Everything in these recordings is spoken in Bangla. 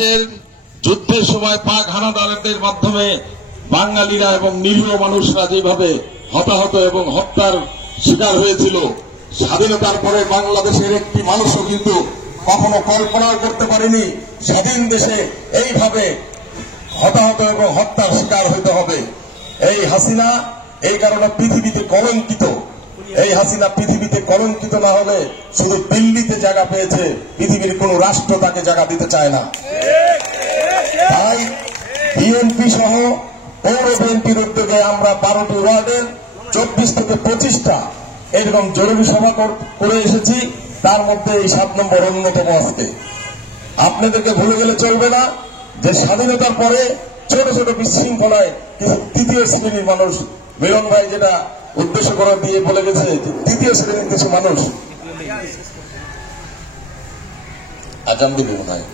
বাংলাদেশের যুদ্ধের সময় পাক হানাদারদের মাধ্যমে বাঙালিরা এবং নিরীহ মানুষরা যেভাবে হতাহত এবং হত্যার শিকার হয়েছিল, স্বাধীনতার পরে বাংলাদেশের একটি মানুষও কিন্তু কখনো কল্পনা করতে পারেনি স্বাধীন দেশে এইভাবে হতাহত এবং হত্যার শিকার হইতে হবে। এই হাসিনা এই কারণে পৃথিবীতে কলঙ্কিত। এই হাসিনা পৃথিবীতে কলঙ্কিত না হলে শুধু দিল্লিতে জায়গা পেয়েছে, পৃথিবীর কোন রাষ্ট্র তাকে জায়গা দিতে চায় না। তাই বিএনপি সহ পৌর বিএনপির উদ্যোগে আমরা 12টি ওয়ার্ডের 24 থেকে 25টা এরকম জরুরি সভা করে এসেছি। তার মধ্যে এই 7 নম্বর অন্যতম আজকে। আপনাদেরকে ভুলে গেলে চলবে না যে স্বাধীনতার পরে ছোট ছোট বিশৃঙ্খলায় কিছু তৃতীয় শ্রেণীর মানুষ, মিলন ভাই যেটা উদ্দেশ্য করে দিয়ে বলে গেছে, তৃতীয় শ্রেণীর কিছু মানুষ আজান দিবে মনে হয়।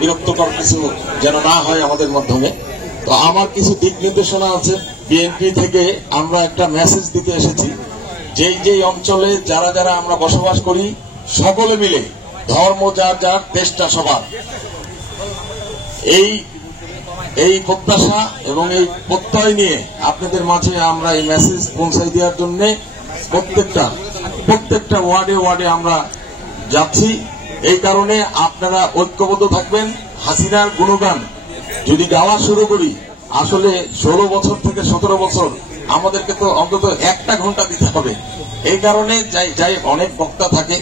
বিরক্তকর কিছু যেন না হয় আমাদের মাধ্যমে। তো আমার কিছু দিক নির্দেশনা আছে বিএনপি থেকে। আমরা একটা মেসেজ দিতে এসেছি, যেই অঞ্চলে যারা যারা আমরা বসবাস করি সকলে মিলে, ধর্ম যার যার, দেশটা সবার, এই প্রত্যাশা এবং এই প্রত্যয় নিয়ে আপনাদের মাঝে আমরা এই মেসেজ পৌঁছাই দেওয়ার জন্য প্রত্যেকটা ওয়ার্ডে আমরা যাচ্ছি। এই কারণে আপনারা ঐক্যবদ্ধ থাকবেন। হাসিনার গুণগান যদি গাওয়া শুরু করি, আসলে 16 বছর থেকে 17 বছর আমাদেরকে তো অন্তত 1টা ঘন্টা দিতে হবে। এই কারণে যাই অনেক বক্তা থাকে,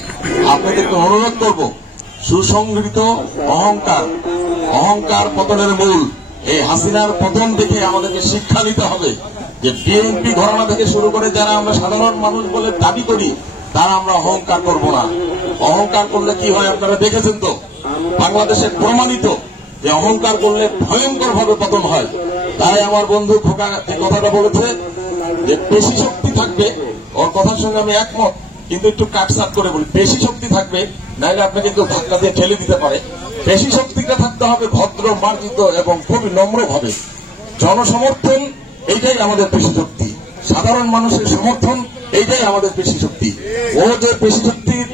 আপনাদেরকে অনুরোধ করব, সুসংগঠিত অহংকার পতনের মূল। এই হাসিনার পতন দেখে আমাদেরকে শিক্ষা নিতে হবে যে বিএনপি ঘরানা থেকে শুরু করে যারা আমরা সাধারণ মানুষ বলে দাবি করি, তারা আমরা অহংকার করব না। অহংকার করলে কি হয় আপনারা দেখেছেন তো, বাংলাদেশে প্রমাণিত যে অহংকার করলে ভয়ঙ্কর ভাবে পতন হয়। তাই আমার বন্ধু খোকা যে কথাটা বলেছে যে পেশি শক্তি থাকবে, ওর কথার সঙ্গে আমি একমত, কিন্তু একটু কাটসাট করে বলি, পেশি শক্তি থাকবে, নাইলে আপনাকে কেউ ধাক্কা দিয়ে ঠেলে দিতে পারে। পেশি শক্তিটা থাকতে হবে ভদ্র, মার্জিত এবং খুবই নম্র ভাবে। জনসমর্থন এইটাই আমাদের পেশি শক্তি, সাধারণ মানুষের সমর্থন এইটাই আমাদের পেশি শক্তি। ও যে পেশি শক্তির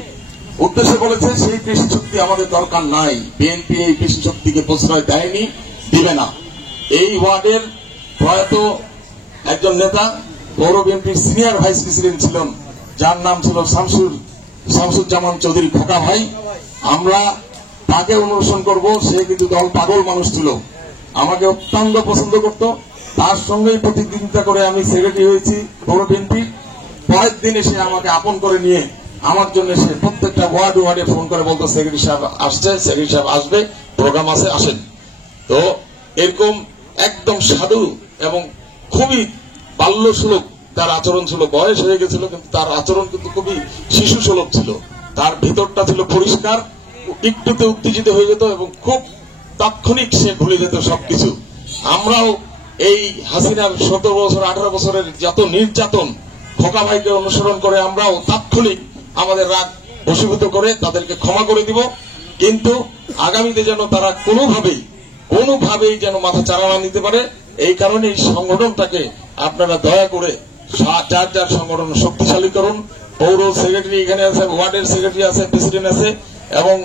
উদ্দেশ্য বলেছে, সেই পেশি শক্তি আমাদের দরকার নাই। বিএনপি এই পেশি শক্তিকে প্রশ্রয় দেয়নি, দিবে না। এই ওয়ার্ডের প্রয়াত একজন নেতা, পৌর বিএনপির সিনিয়র ভাইস প্রেসিডেন্ট ছিলেন, যার নাম ছিল শামসুজ্জামান চৌধুরী খোকা ভাই। আমরা তাকে অনুসরণ করব। সে কিন্তু দল পাগল মানুষ ছিল, আমাকে অত্যন্ত পছন্দ করত। তার সঙ্গেই প্রতিদ্বন্দ্বিতা করে আমি সেক্রেটারি হয়েছি পৌর বিএনপির। পরের দিন এসে আমাকে আপন করে নিয়ে আমার জন্য সে প্রত্যেকটা ওয়ার্ডে ফোন করে বলতো, সেক্রেটারি সাহেব আসছে, সেক্রেটারি সাহেব আসবে, প্রোগ্রাম আছে, আসেন। তো এরকম একদম সাধু এবং খুবই বাল্যসুলভ তার আচরণ ছিল। বয়স হয়ে গেছিল কিন্তু তার আচরণ কিন্তু খুবই শিশু সুলভ ছিল। তার ভিতরটা ছিল পরিষ্কার, একটুতে উত্তেজিত হয়ে যেত এবং খুব তাৎক্ষণিক সে ভুলে যেত সবকিছু। আমরাও এই হাসিনার 17 বছর 18 বছরের যত নির্যাতন, খোকা ভাইকে অনুসরণ করে আমরাও তাৎক্ষণিক আমাদের রাগ বশীভূত করে তাদেরকে ক্ষমা করে দিব। কিন্তু আগামীতে যেন তারা কোনোভাবেই যেন মাথা চারা না নিতে পারে, এই কারণে এই সংগঠনটাকে আপনারা দয়া করে যার যার সংগঠন শক্তিশালী করুন। পৌর সেক্রেটারি এখানে আছে, ওয়ার্ডের সেক্রেটারি আছে, প্রেসিডেন্ট আছে এবং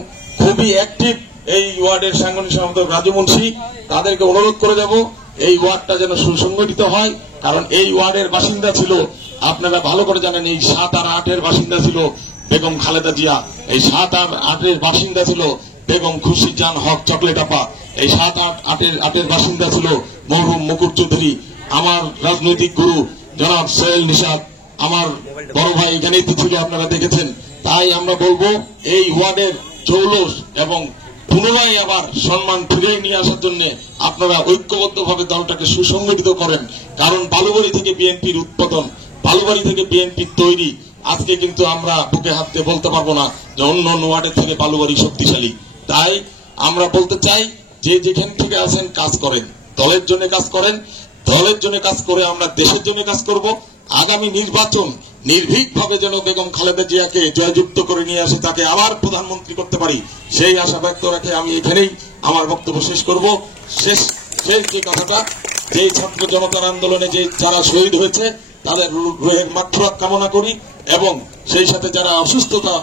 খুবই অ্যাক্টিভ এই ওয়ার্ডের সাংগঠনিক সম্পাদক রাজু মুন্সি। তাদেরকে অনুরোধ করে যাব এই ওয়ার্ডটা যেন সুসংগঠিত হয়। কারণ এই ওয়ার্ডের বাসিন্দা ছিল, আপনারা ভালো করে জানেন, এই 7 আর 8-এর বাসিন্দা ছিল বেগম খালেদা জিয়া, এই 7 আর 8-এর বাসিন্দা ছিল বেগম খুরশিদ হক চকলেট আপা, এই 7 আর 8-এর বাসিন্দা ছিল মরহুম মুকুর চৌধুরী, আমার রাজনৈতিক গুরু জনাব সোহেল নিশাদ, আমার বড় ভাই এখানেই ছিল, আপনারা দেখেছেন। তাই আমরা বলবো এই ওয়ার্ডের জৌলস এবং পুনরায় আবার সম্মান ফিরিয়ে নিয়ে আসার জন্য আপনারা ঐক্যবদ্ধভাবে দলটাকে সুসংগঠিত করেন। কারণ বালুবাড়ি থেকে বিএনপির উৎপাদন, বালুবাড়ি থেকে বিএনপির তৈরি। আজকে কিন্তু আমরা বুকে হাত দিয়ে বলতে পারবো না যে অন্য ওয়ার্ডের থেকে বালুবাড়ি শক্তিশালী। তাই আমরা বলতে চাই যে যেখান থেকে আছেন কাজ করেন, দলের জন্য কাজ করেন, দলের জন্য কাজ করে আমরা দেশের জন্য কাজ করব। আগামী নির্বাচন নির্ভীকভাবে যেন বেগম খালেদা জিয়াকে জয়যুক্ত করে নিয়ে আসে, তাকে আবার প্রধানমন্ত্রী করতে পারি, সেই আশা ব্যক্ত রেখে আমি এখানেই আমার বক্তব্য শেষ করব। শেষ যে কথাটা, যে ছাত্র জনতার আন্দোলনে যে যারা শহীদ হয়েছে তাদের রুহের মাগফিরাত কামনা করি, এবং সেই সাথে যারা অসুস্থতা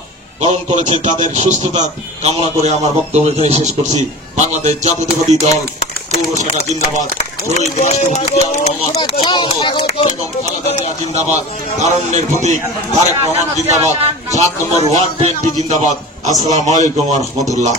বরণ করেছে তাদের সুস্থতা কামনা করে আমার বক্তব্য এখানে শেষ করছি। বাংলাদেশ জাতীয়তাবাদী দল পৌরসভা জিন্দাবাদ, শহীদ রাষ্ট্রপতি জিয়াউর রহমান এবং খালেদা জিয়া জিন্দাবাদ, তারুণ্যের প্রতীক তারেক রহমান জিন্দাবাদ, 7 নম্বর ওয়ার্ড বিএনপি জিন্দাবাদ। আসসালামু আলাইকুম ওয়া রাহমাতুল্লাহ।